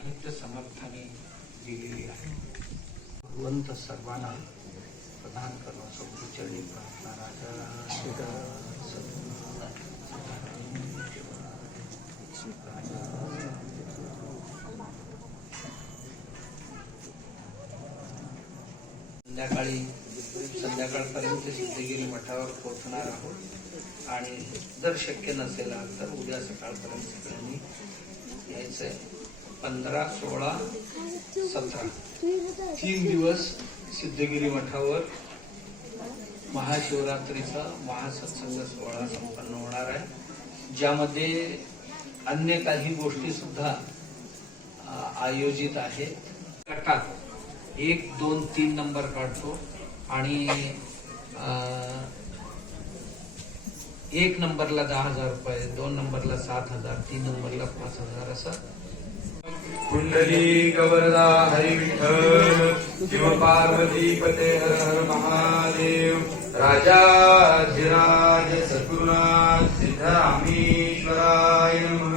साहित्य समर्थाने दिलेली आहे. भगवंत सर्वांना प्रदान करो सबकी चरणी प्रार्थना. राजा संध्याकाळपर्यंत सिद्धगिरी मठावर पोहोचणार आहोत आणि जर शक्य नसेल तर उद्या सकाळपर्यंत सगळ्यांनी यायचंय. 15, 16, 17 3 दिवस सिद्धगिरी मठावर महाशिवरात्रीचा महासत्संग सोहळा संपन्न होणार आहे, ज्यामध्ये अन्य काही गोष्टी सुद्धा आयोजित आहेत. गटात 1, 2, 3 नंबर काढतो आणि 1 नंबरला 10,000 रुपये, 2 नंबरला 7,000, 3 नंबरला 5,000 असं. कुंडली गवरदा हरी विठ्ठल शिव पार्वती पते हर हर महादेव. राजाधिराज सद्गुरुनाथ सिद्धरामेश्वराय नमः.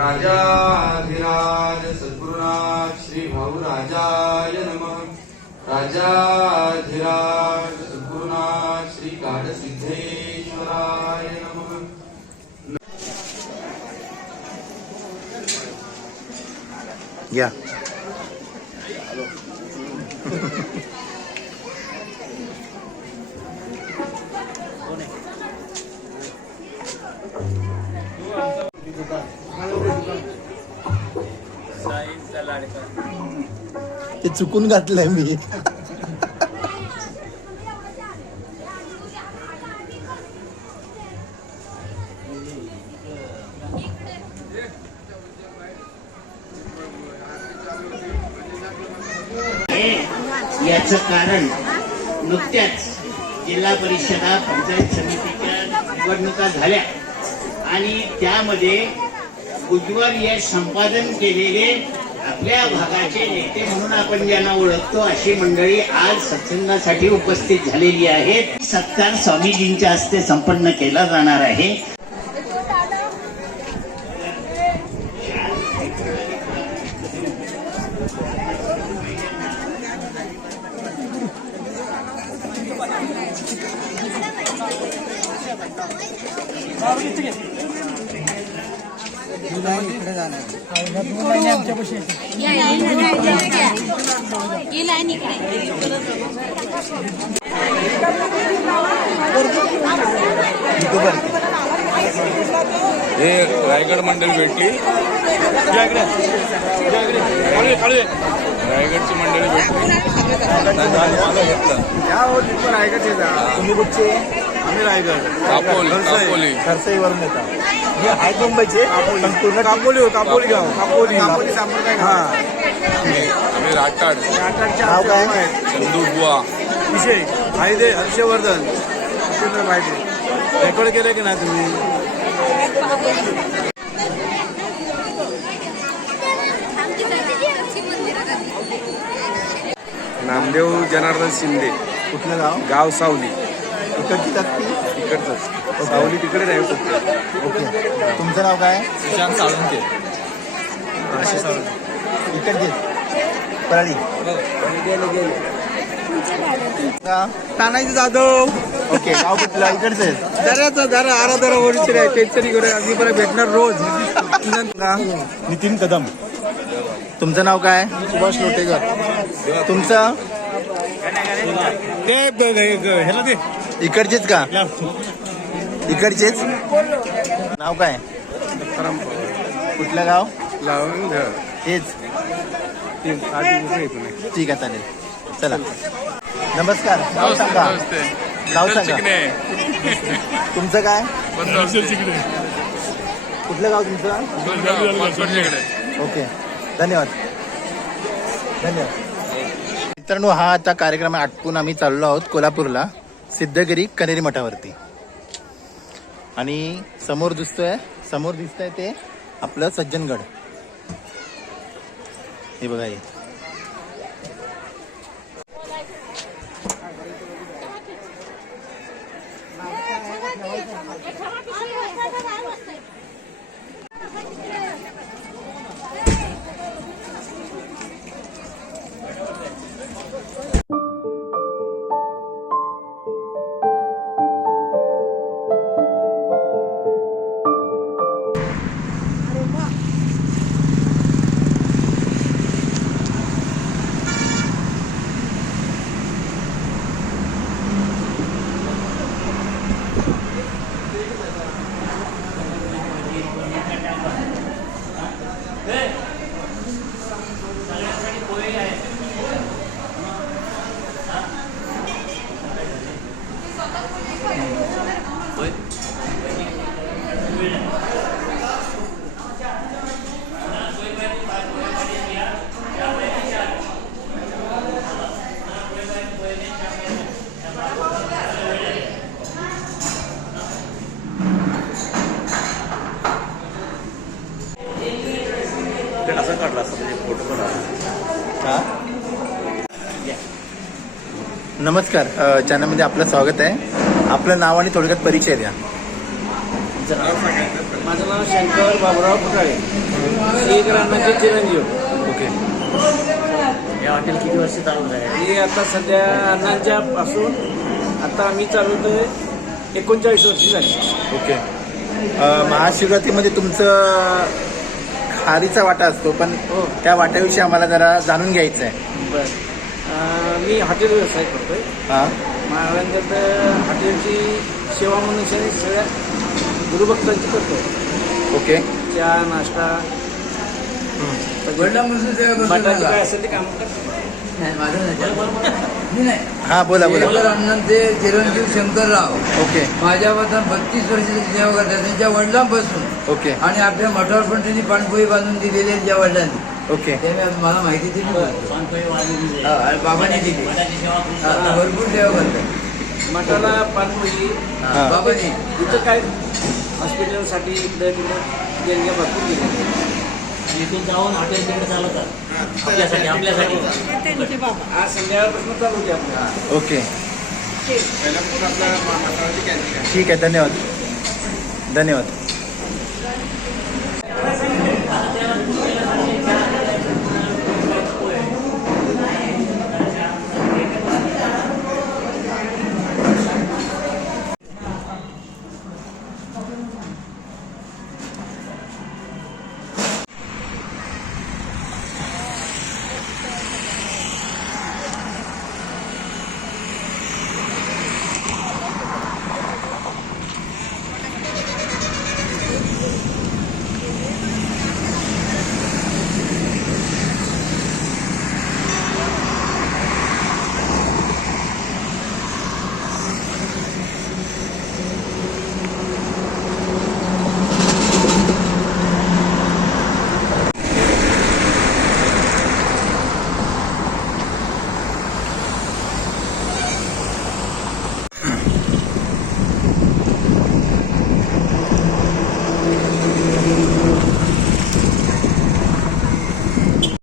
राजाधिराज सद्गुरुनाथ श्री भाऊ राजाय नमः. राजाधिराज सद्गुरुनाथ श्री गाढ सिद्धेश्वराय नमः. या ते चुकून घातलंय मी. याचं कारण नुकत्याच जिल्हा परिषदा पंचायत समितीच्या निवडणुका झाल्या आणि त्यामध्ये उज्ज्वल यश संपादन केलेले आपल्या भागाचे नेते म्हणून आपण ज्यांना ओळखतो अशी मंडळी आज सत्संगासाठी उपस्थित झालेली आहेत. सत्कार स्वामीजींच्या हस्ते संपन्न केला जाणार आहे. हे रायगड मंडळ भेटली. रायगडची मंडळी भेटली. तुम्ही कुठचे? आम्ही रायगड कापोली खरसाईवरून येतात. आहेत मुंबईचे कापोली गाव कापोली. हा आम्ही राटाड. नाव काय? चंदू बुवा विषय फायदे हर्षवर्धन फायदे रेकॉर्ड केले की नाही तुम्ही? नामदेव जनार्दन शिंदे. कुठलं गाव? गाव सावली. इकडची ती इकडचंच. सावली तिकडे नाही फक्त. ओके. तुमचं नाव काय? सुशांत साळुंके. इकडचे परळी. तानाजी जाधव. ओके. गाव कुठलं? इकडचं जराचा जरा आराधरा ओरिजिन आहे. टेन्शन करू. आम्ही पण भेटणार रोज. नितीन कदम. तुमचं नाव काय? सुभाष लोटेकर. तुमचं? ह्याला दे. इकडचेच का? इकडचेच. नाव काय? कुठलं गाव? लावून हेच. ठीक आहे, चालेल. चला, नमस्कार. नाव सांगा. नाव सांगा. तुमचं काय? कुठलं गाव तुमचं? ओके, धन्यवाद. धन्यवाद. मित्रांनो, हा आता कार्यक्रम आटपून आम्ही चाललो आहोत कोल्हापूरला, सिद्धगिरी कनेरी मठावरती. आणि समोर दिसतंय ते आपलं सज्जनगड. हे बघा, हे हा? नमस्कार, चॅनलमध्ये आपलं स्वागत आहे. आपलं नाव आणि थोडक्यात परिचय द्या. माझं नाव शंकर बाबुराव फुटाळे, एक रानाचे चिरंजीव. ओके. या हॉटेल किती वर्ष चालू आहे? हे आता सध्या अण्णांच्या पासून आता आम्ही चालवतोय 39 वर्षी झाली. ओके. महाशिवरात्रीमध्ये तुमचं खारीचा वाटा असतो, पण हो. त्या वाट्याविषयी आम्हाला जरा जाणून घ्यायचं आहे. बरं, मी हॉटेल व्यवसाय करतोय. हां. महाराजांच्यात हॉटेलची सेवा म्हणून सगळ्या गुरुभक्तांची करतो. ओके. चहा नाश्ता बटाटे काय असेल ते काम करतो. हां, बोला बोला. ते चिरंजीव शंकरराव ओके. माझ्यापासून 32 वर्षाची सेवा करतात त्यांच्या वडिलांपासून. ओके. आणि आपल्या मठावर पण त्यांनी पाणपोई बांधून दिलेली आहे त्यांच्या वडिलांनी. ओके. ते मला माहिती दिली. बाबांनी दिली. भरपूर सेवा करतात मठाला पानपोई हां. बाबांनी. इथं काय हॉस्पिटलसाठी इकडं तिकडं देणग्या भरपूर दिल्या. इथून जाऊन हॉटेल तिकडे चालवतात आपल्यासाठी. आज संध्याकाळपासून चालू होते आपल्याला. ओके. ठीक आहे. धन्यवाद. धन्यवाद.